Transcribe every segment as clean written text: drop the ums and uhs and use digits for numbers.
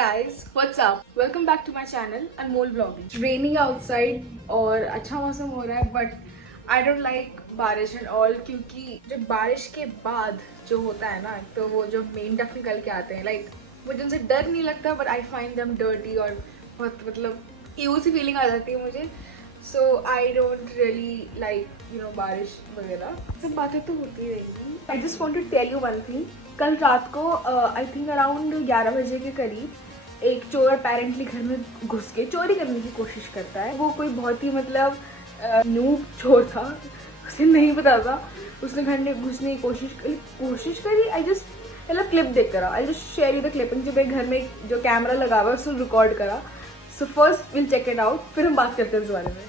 guys, what's up? Welcome back to my channel Anmol Vlogging. It's raining outside और अच्छा मौसम हो रहा है but I don't like बारिश and all क्योंकि जब बारिश के बाद जो होता है ना तो वो जो मेन डक निकल के आते हैं like मुझे उनसे डर नहीं लगता but I find them dirty और बहुत मतलब ईव सी फीलिंग आ जाती है मुझे. So I don't really like बारिश वगैरह. सब बातें तो होती रहेंगी. I just want to tell you one thing. कल रात को आई थिंक अराउंड 11 बजे के करीब एक चोर अपेरेंटली घर में घुस के चोरी करने की कोशिश करता है. वो कोई बहुत ही मतलब नूब चोर था, उसे नहीं पता था. उसने घर में घुसने की कोशिश करी. आई जस्ट मतलब क्लिप देख कर I just share you the clipping. जो मेरे घर में जो कैमरा लगा हुआ है उसने रिकॉर्ड करा. So first will check it out, फिर हम बात करते हैं इस बारे में.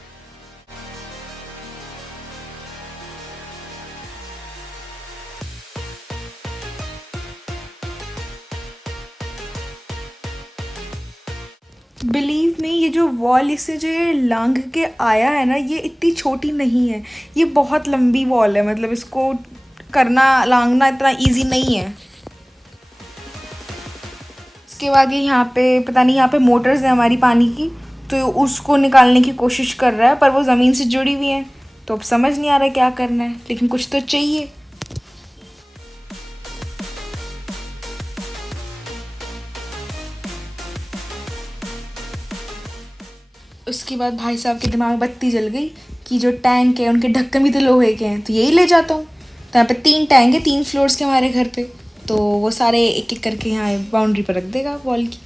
बिलीव में ये जो वॉल इससे जो ये लांघ के आया है ना, ये इतनी छोटी नहीं है, ये बहुत लंबी वॉल है. मतलब इसको करना लांघना इतना इजी नहीं है. इसके बाद ये यहाँ पे पता नहीं, यहाँ पे मोटर्स है हमारी पानी की, तो उसको निकालने की कोशिश कर रहा है पर वो ज़मीन से जुड़ी हुई है. तो अब समझ नहीं आ रहा है क्या करना है, लेकिन कुछ तो चाहिए. उसके बाद भाई साहब के दिमाग में बत्ती जल गई कि जो टैंक है उनके ढक्कन भी तो लोहे के हैं, तो यही ले जाता हूँ. तो यहाँ पे 3 टैंक है, 3 फ्लोर्स के हमारे घर पे. तो वो सारे एक एक करके यहाँ बाउंड्री पर रख देगा वॉल की.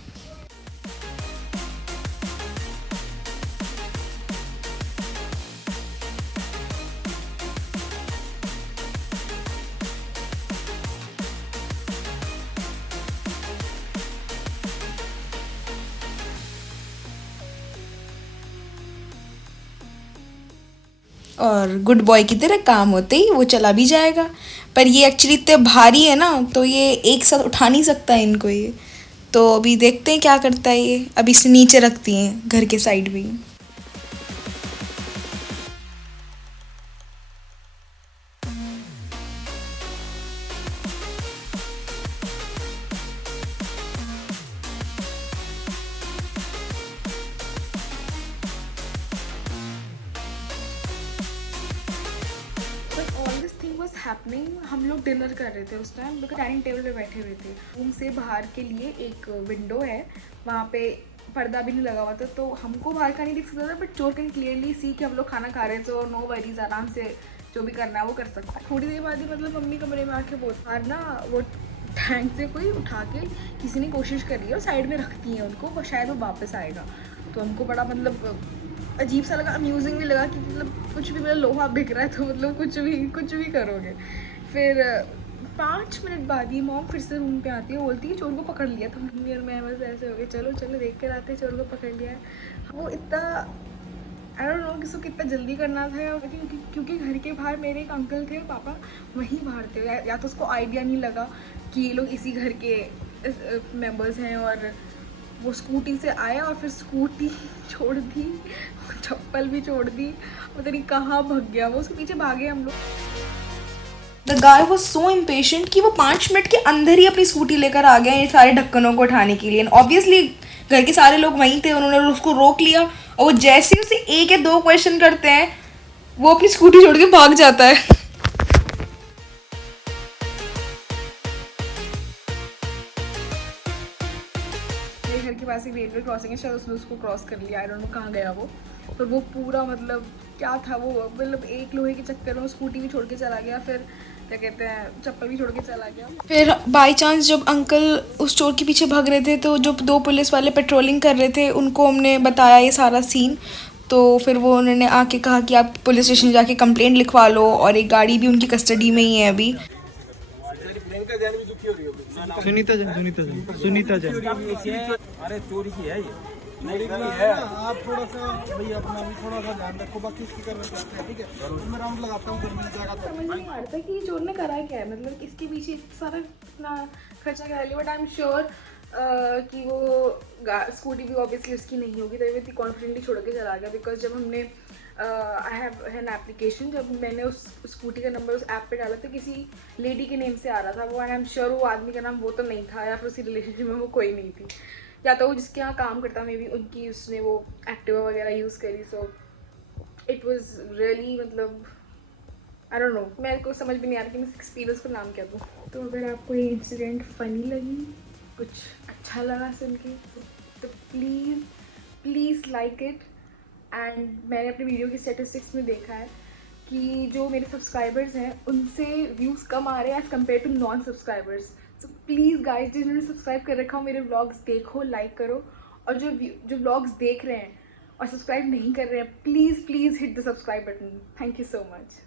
और गुड बॉय की तरह काम होते ही वो चला भी जाएगा. पर ये एक्चुअली इतने भारी है ना, तो ये एक साथ उठा नहीं सकता है इनको ये. तो अभी देखते हैं क्या करता है ये. अभी इसे नीचे रखती हैं घर के साइड में. All this thing was happening. हम लोग डिनर कर रहे थे उस टाइम, बिकॉज डाइनिंग टेबल पे बैठे हुए थे. रूम से बाहर के लिए एक विंडो है, वहाँ पे पर्दा भी नहीं लगा हुआ था, तो हमको बाहर का नहीं दिख सकता था. बट चोर कैन क्लियरली सी कि हम लोग खाना खा रहे थे और नो वरीज, आराम से जो भी करना है वो कर सकता है. थोड़ी देर बाद ही मतलब मम्मी कमरे में आके बोलती बाहर ना वो टैंक से कोई उठा के किसी ने कोशिश करी है और साइड में रखती है उनको, और शायद वो वापस आएगा. तो हमको बड़ा मतलब अजीब सा लगा, अम्यूजिंग भी लगा कि मतलब कुछ भी मतलब लोहा बिक रहा है तो मतलब कुछ भी करोगे. फिर 5 मिनट बाद ही मॉम फिर से रूम पे आती है, बोलती है चोर को पकड़ लिया. तो मम्मी और मैं बस ऐसे हो गए, चलो चलो देख कर आते हैं चोर को पकड़ लिया है. वो इतना आई डोंट नो किसको कितना जल्दी करना था, क्योंकि घर के बाहर मेरे एक अंकल थे, पापा वहीं बाहर थे. या तो उसको आइडिया नहीं लगा कि ये लोग इसी घर के मेंबर्स हैं, और वो स्कूटी से आया और फिर स्कूटी छोड़ दी, चप्पल भी छोड़ दी, पता नहीं कहाँ भाग गया वो. उसके पीछे भागे हम लोग. The guy was so impatient कि वो 5 मिनट के अंदर ही अपनी स्कूटी लेकर आ गया ये सारे ढक्कनों को उठाने के लिए. ऑब्वियसली घर के सारे लोग वहीं थे, उन्होंने उसको रोक लिया, और वो जैसे ही उसे 1 या 2 क्वेश्चन करते हैं वो अपनी स्कूटी छोड़ के भाग जाता है. घर के पास एक रेलवे क्रॉसिंग है, शायद उसने उसको क्रॉस कर लिया. आई डोंट नो कहाँ गया वो. पर वो पूरा मतलब क्या था वो, मतलब एक लोहे के चक्कर में स्कूटी भी छोड़ के चला गया, फिर क्या कहते हैं चप्पल भी छोड़ के चला गया. फिर बाय चांस जब अंकल उस चोर के पीछे भाग रहे थे, तो जो 2 पुलिस वाले पेट्रोलिंग कर रहे थे उनको हमने बताया ये सारा सीन. तो फिर वो उन्होंने आके कहा कि आप पुलिस स्टेशन जाके कंप्लेंट लिखवा लो, और एक गाड़ी भी उनकी कस्टडी में ही है अभी. सुनीता जैन अरे चोरी की है ये, मेरी भी है. आप थोड़ा सा भैया अपना भी थोड़ा सा ध्यान रखो, बाकी उसकी करना चाहते हैं. ठीक है, मैं राउंड लगाता हूँ, मिल जाएगा. समझ नहीं आ रहा था कि ये चोर ने करा क्या है, मतलब इसके पीछे इतना सारा इतना खर्चा करा लिया. बट आई एम श्योर कि वो स्कूटी भी ऑब्वियसली उसकी नहीं होगी, तो इतनी कॉन्फिडेंटली छोड़ के चला गया. बिकॉज जब हमने आई हैव एन एप्लीकेशन, जब मैंने उस स्कूटी का नंबर उस ऐप पे डाला था, किसी लेडी के नेम से आ रहा था वो. एंड आई एम श्योर वो आदमी का नाम वो तो नहीं था, या फिर उसी रिलेशनशिप में वो कोई नहीं थी. या तो वो जिसके यहाँ काम करता मे बी उनकी उसने वो एक्टिवा वगैरह यूज़ करी, सो इट वाज रियली मतलब आई डोंट नो, मेरे को समझ भी नहीं आ रहा कि मैं इस एक्सपीरियंस को नाम क्या दूँ। तो अगर आपको ये इंसिडेंट फ़नी लगी, कुछ अच्छा लगा सुन के, तो प्लीज़ लाइक इट। एंड मैंने अपनी वीडियो की स्टेटिस्टिक्स में देखा है कि जो मेरे सब्सक्राइबर्स हैं उनसे व्यूज़ कम आ रहे हैं as compare to non subscribers. So please guys, जिन्होंने सब्सक्राइब कर रखा हो मेरे व्लॉग्स देखो, लाइक करो, और जो व्लॉग्स देख रहे हैं और सब्सक्राइब नहीं कर रहे हैं, please hit the subscribe button. Thank you so much.